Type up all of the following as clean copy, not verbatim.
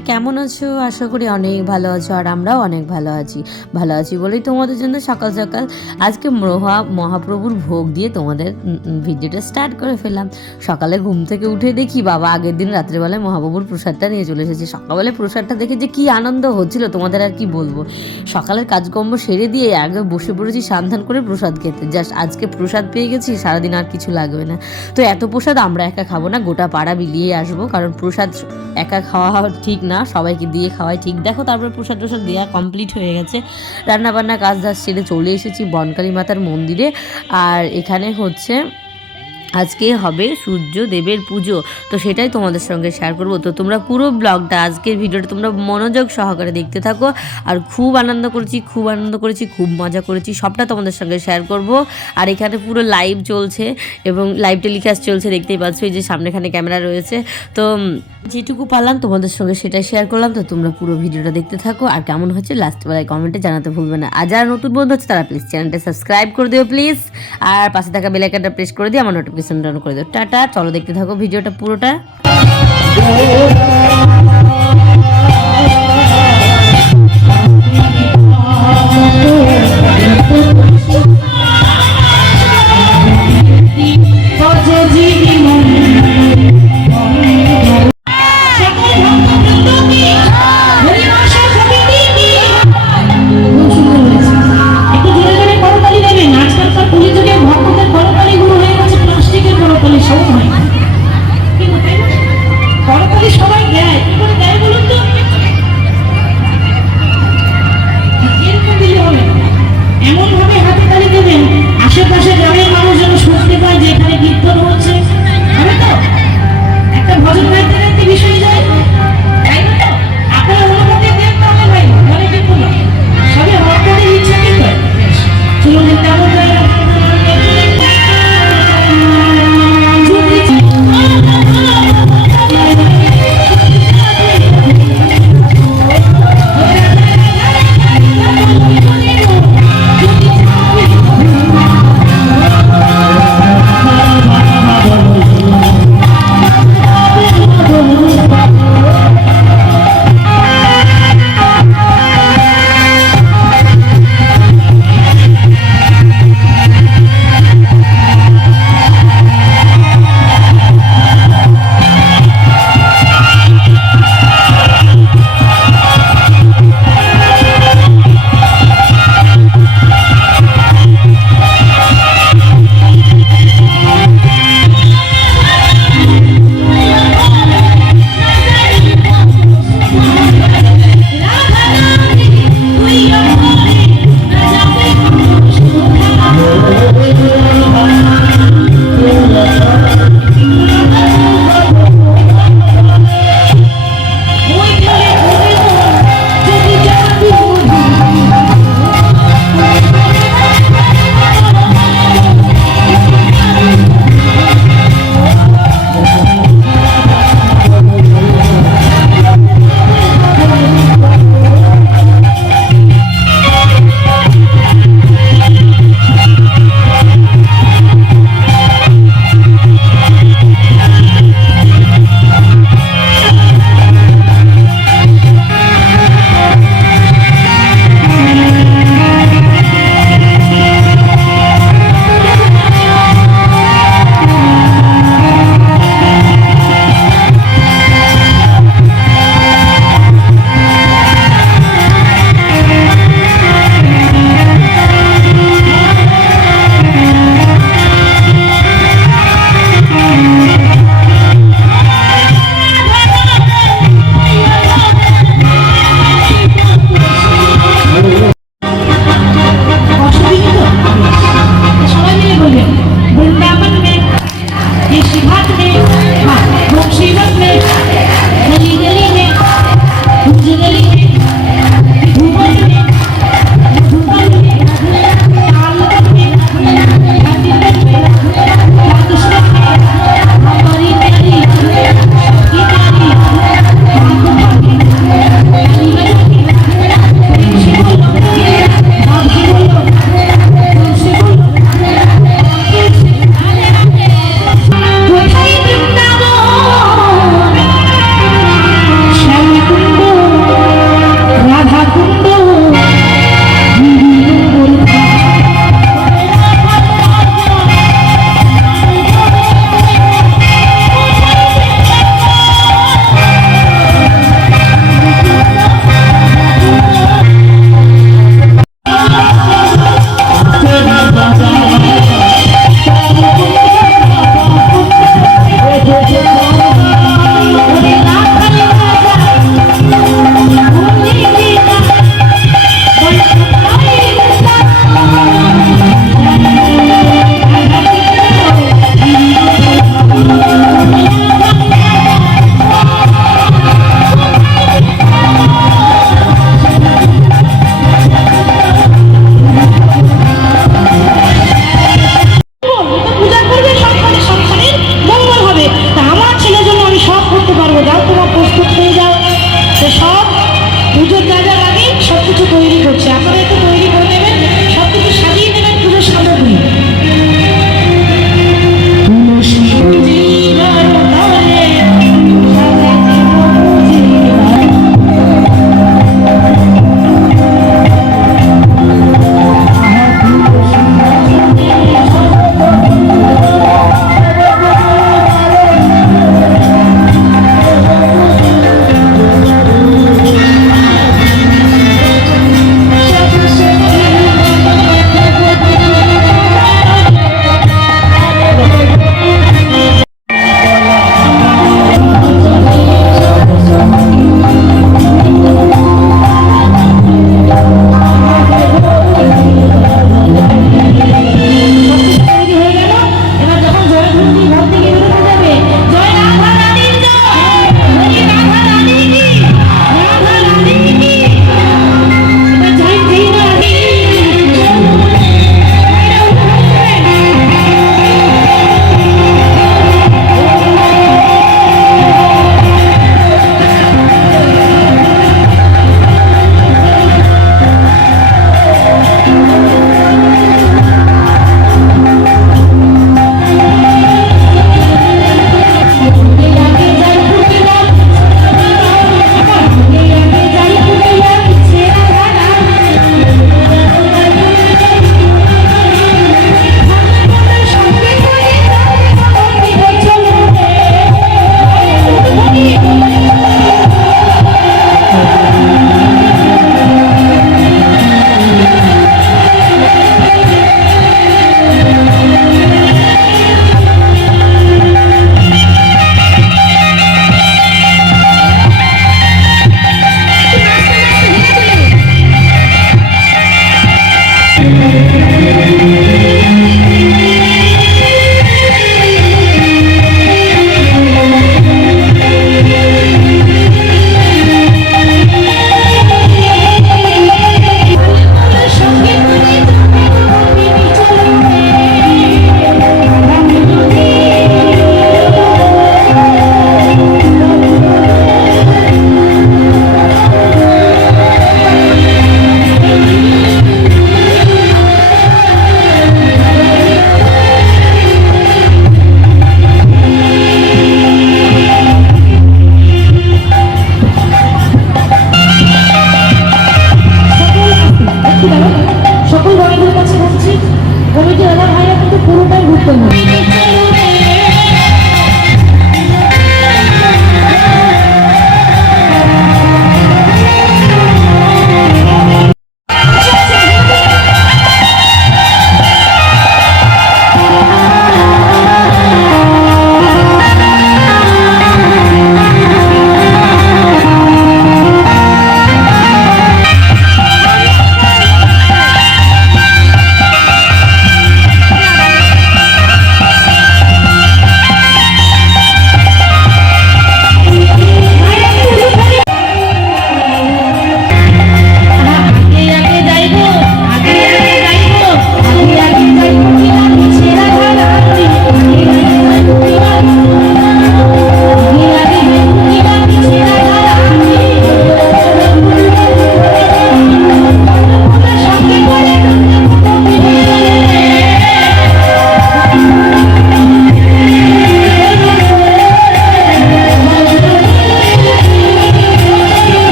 সকলে কেমন আছো? আশা করি অনেক ভালো আছো, আর আমরাও অনেক ভালো আছি বলেই তোমাদের জন্য সকাল সকাল আজকে মহাপ্রভুর ভোগ দিয়ে তোমাদের ভিডিওটা স্টার্ট করে ফেললাম। সকালে ঘুম থেকে উঠে দেখি বাবা আগের দিন রাত্রেবেলায় মহাপ্রভুর প্রসাদটা নিয়ে চলে এসেছে। সকালবেলায় প্রসাদটা দেখে যে কি আনন্দ হচ্ছিল তোমাদের আর কি বলবো। সকালের কাজকর্ম সেরে দিয়ে আগে বসে পড়েছি সান্ধান করে প্রসাদ খেতে। জাস্ট আজকে প্রসাদ পেয়ে গেছি, সারাদিন আর কিছু লাগবে না। তো এত প্রসাদ আমরা একা খাবো না, গোটা পাড়া বিলিয়ে আসবো, কারণ প্রসাদ একা খাওয়া ঠিক না, সবাইকে দিয়ে খাওয়াই ঠিক। দেখো তারপরে প্রসাদ টসাদ দেওয়া কমপ্লিট হয়ে গেছে, রান্নাবান্না কাজ ধাজ সেরে চলে এসেছি বনকালী মাতার মন্দিরে। আর এখানে হচ্ছে আজকে হবে সূর্য দেবের পুজো, তো সেটাই তোমাদের সঙ্গে শেয়ার করবো। তো তোমরা পুরো ব্লগটা, আজকের ভিডিওটা তোমরা মনোযোগ সহকারে দেখতে থাকো। আর খুব আনন্দ করেছি, খুব মজা করেছি, সবটা তোমাদের সঙ্গে শেয়ার করব। আর এখানে পুরো লাইভ চলছে এবং লাইভ টেলিকাস্ট চলছে, দেখতেই পাচ্ছ এই যে সামনেখানে ক্যামেরা রয়েছে। তো যেটুকু পারলাম তোমাদের সঙ্গে সেটাই শেয়ার করলাম। তো তোমরা পুরো ভিডিওটা দেখতে থাকো, আর কেমন হচ্ছে লাস্ট বেলায় কমেন্টে জানাতে ভুলবে না। আর যারা নতুন বন্ধু হচ্ছে তারা প্লিজ চ্যানেলটা সাবস্ক্রাইব করে দিও প্লিজ, আর পাশে থাকা বেল আইকনটা প্রেস করে দিয়ে আমার নোটিফিকেশনটা অন করে দিও। টাটা, চলো দেখতে থাকো ভিডিওটা পুরোটা। সবাই দেয়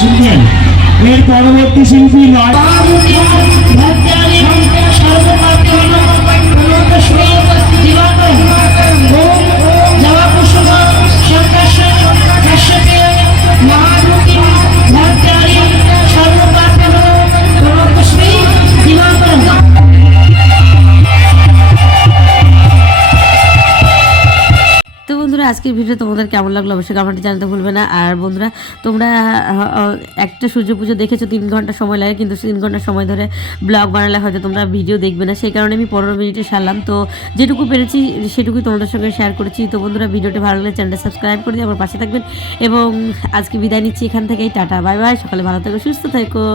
শুনবেন। এর পরবর্তী শিল্পী নয় তো বন্ধুরা আজকের ভিডিও তোমাদের কেমন লাগলো অবশ্যই কমেন্টে জানাতে ভুলবে না। আর বন্ধুরা তোমরা একটা সূর্য পুজো দেখেছো 3 ঘন্টা সময় লাগে, কিন্তু 3 ঘন্টা সময় ধরে ব্লগ বানালে হয়তো তোমরা ভিডিও দেখবে না, সেই কারণে আমি 15 মিনিটে সারলাম। তো যেটুকু পেরেছি সেটুকুই তোমাদের সঙ্গে শেয়ার করেছি। তো বন্ধুরা ভিডিওটি ভালো লাগলে চ্যানেলটা সাবস্ক্রাইব করে দিয়ে আমার পাশে থাকবেন, এবং আজকে বিদায় নিচ্ছি এখান থেকেই। টাটা বাই বাই, সকালে ভালো থেকো, সুস্থ থেকো।